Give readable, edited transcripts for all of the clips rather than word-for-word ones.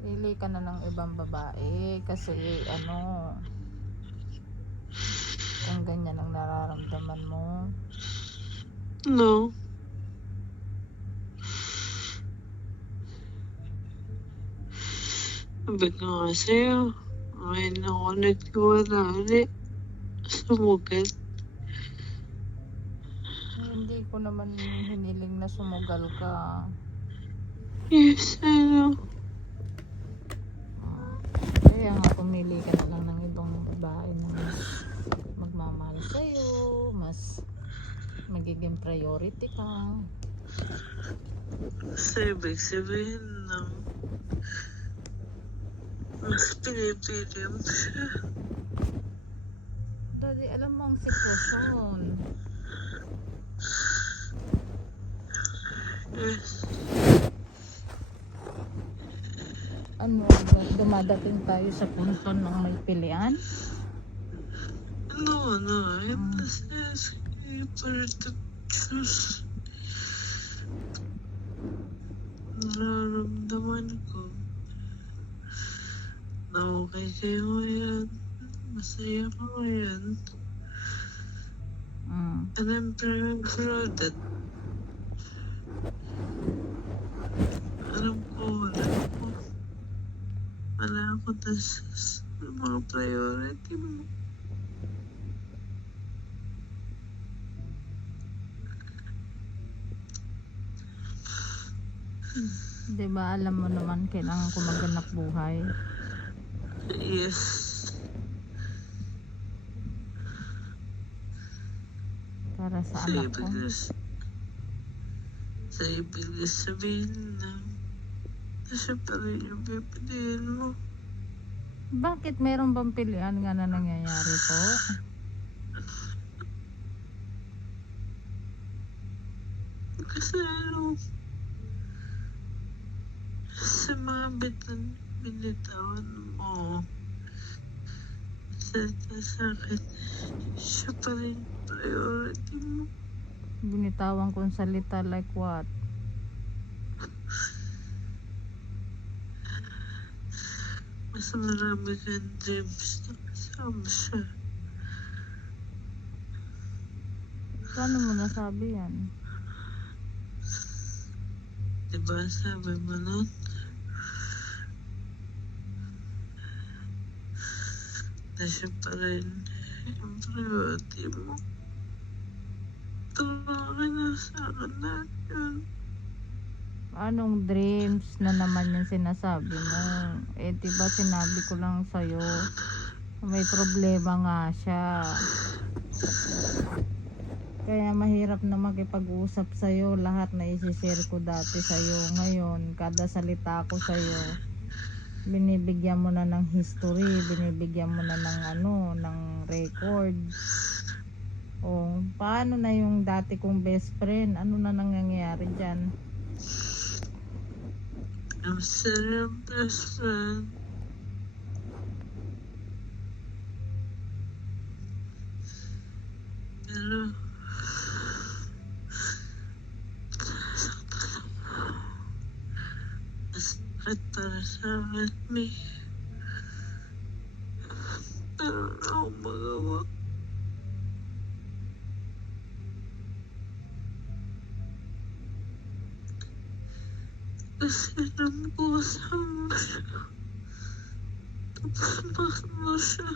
Pili ka na ng ibang babae kasi ano, kung ganyan ang nararamdaman mo. No. Sabi ko nga sa'yo, ngayon ako nagtiwala ulit. Sumugal. Hindi ko naman hiniling na sumugal ka. Yes, I know. Kaya nga pumili ka na lang ng ibang babae na mas magmamahal sa'yo, mas magiging priority ka. So, ibig sabihin ng mas pinipili mo siya. Daddy, alam mo ang sitwasyon. Yes. Ano, dumadating tayo sa punto ng may pilian? No, I'm just asking you for to choose. Nararamdaman ko na okay kayo ngayon. Masaya ko ngayon. And I'm very proud that alam ko wala ako sa mga priority mo. Diba alam mo naman kailangan ko maghanap buhay? Yes. Para sa anak ko. Sa ibig sabihin na siya pa rin yung pipiliin mo. Bakit meron bang pilian nga na nangyayari po? Kasi sa mga binitawan mo sa akin, siya pa rin priority mo. Binitawan kong salita like what? Mas marami kang dreams na kasama siya. Paano mo nasabi yan? Diba sabi mo nun? Na siya pa rin yung priority mo. Tawagin na sa akin natin. Anong dreams na naman yung sinasabi mo? Eh diba sinabi ko lang sa'yo, may problema nga siya. Kaya mahirap na makipag-usap sa'yo. Lahat na isi-share ko dati sa'yo. Ngayon, kada salita ko sa'yo, binibigyan mo na ng history, binibigyan mo na ng ng record. O, paano na yung dati kong best friend? Ano na nangyayari dyan? I'm still your best friend. Pero masakit para sa akin, May. Pero ako magawa. Kasi alam ko kasama siya. Tapos bakit mo siya?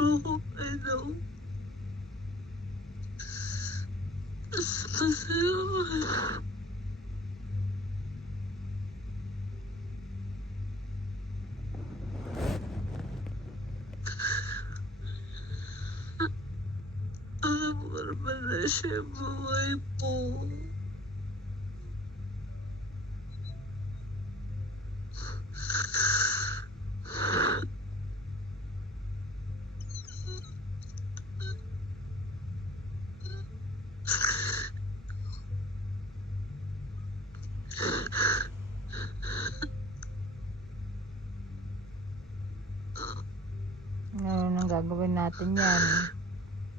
Oo, I know. Kasi alam ko naman na siya buhay po. gagawin natin yan.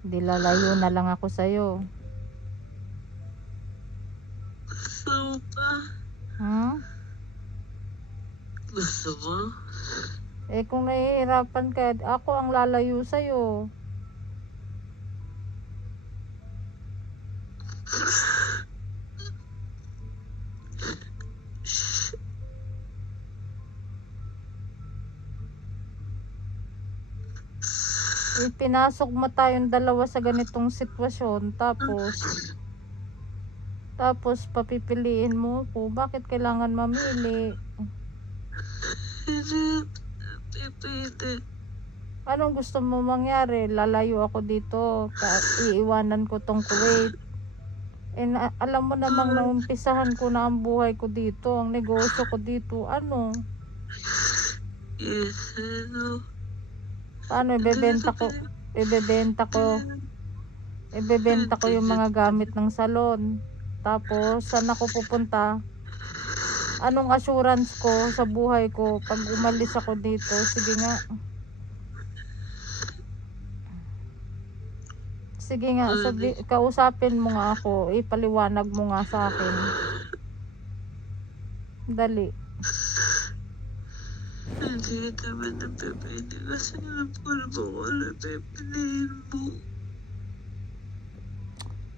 Hindi lalayo na lang ako sa'yo. Gusto mo pa? Hmm? Gusto mo? Eh kung nahihirapan ka, ako ang lalayo sa'yo. Pinasok mo tayong dalawa sa ganitong sitwasyon, tapos papipiliin mo ko. Bakit kailangan mamili? Hindi. Pipili. Anong gusto mo mangyari? Lalayo ako dito, iiwanan ko tong Kuwait. Alam mo namang naumpisahan ko na ang buhay ko dito, ang negosyo ko dito. Ano? Yes, ano? Paano ibebenta ko yung mga gamit ng salon. Tapos saan ako pupunta? Anong assurance ko sa buhay ko pag umalis ako dito? Sige nga. Sige nga, kausapin mo nga ako, ipaliwanag mo nga sa akin. Dali. Hindi naman napipili kasi alam ko na ba kung ano pipiliin mo.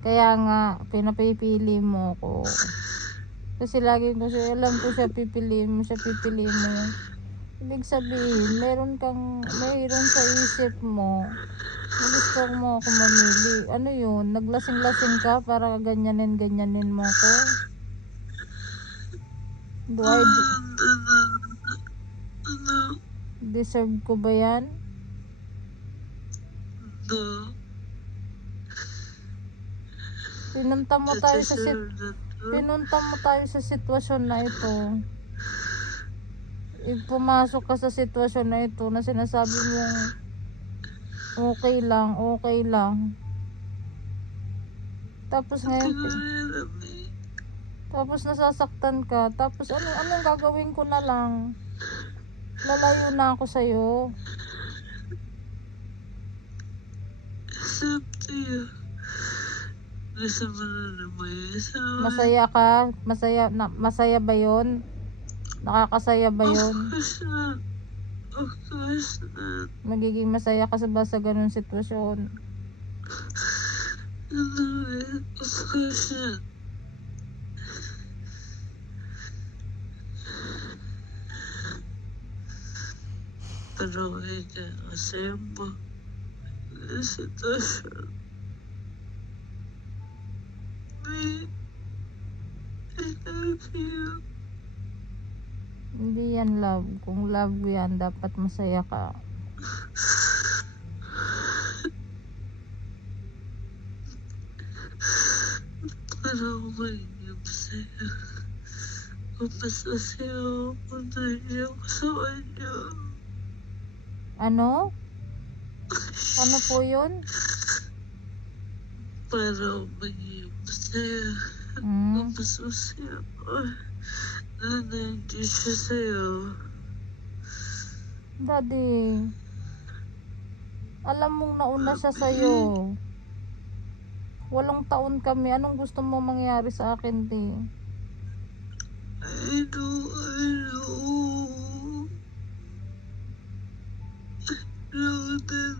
Kaya nga, pinapipili mo ko. Kasi lagi ko siya, alam ko siya pipiliin mo. Ibig sabihin, mayroon sa isip mo, gusto mo ako mamili. Ano yun? Naglasing-lasing ka para ganyanin mo ako? Deserve ko ba yan? No. Pinunta mo tayo sa sitwasyon na ito. Pumasok ka sa sitwasyon na ito na sinasabi mong okay lang. Tapos ngayon, tapos nasasaktan ka. Tapos anong gagawin ko na lang? Lalayo na ako sa'yo. Except you. Gusto mo na naman yun. Masaya ka? Masaya ba yun? Nakakasaya ba yun? Of course not. Magiging masaya ka sa ganun sitwasyon. Of course not. Pero hindi kasi mo na sitwasyon. I love you. Hindi yan love. Kung love yan, dapat masaya ka. Pero ako magiging masaya. Kung mas masaya ako na hindi ako sa kanya. Ano? Ano po yun? Para ako magiging masaya. Kung mas masaya ako na hindi siya sa'yo. Daddy, alam mong nauna siya sa'yo. 8 taon kami. Anong gusto mo mangyari sa akin, di? I know that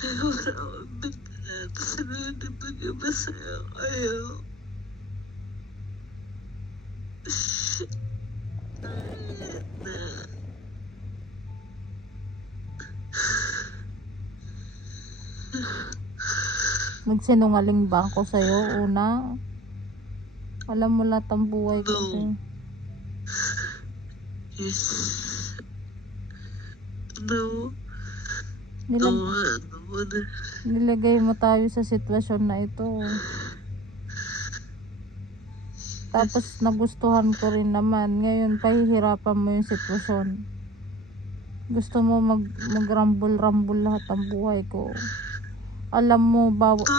kaya wala akong bigla kasi hindi maging masaya kayo. Shit. Nagsinungaling ba ako sa'yo una? Alam mo lahat ang buhay ko. No. Yes. No. Nilagay mo tayo sa sitwasyon na ito. Tapos nagustuhan ko rin naman. Ngayon pahihirapan mo yung sitwasyon. Gusto mo mag-rumble lahat ang buhay ko. Alam mo ba gusto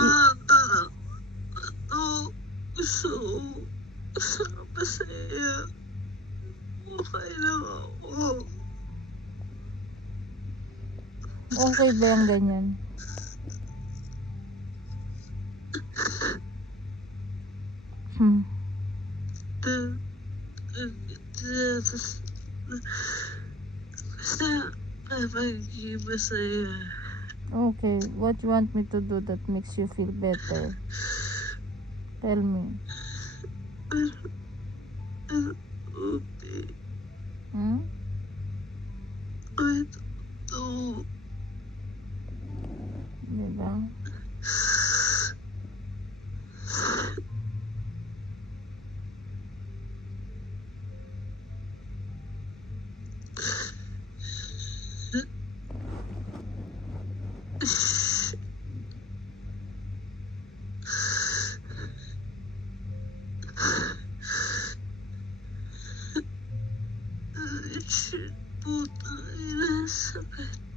ka masaya. Okay lang ako. Okay ba yung ganyan? Hmm. Basta kapagiging masaya. Okay, what you want me to do that makes you feel better? Tell me. Okay. Hmm? Kahit ito. Diba? Shit, putang ina, sakit.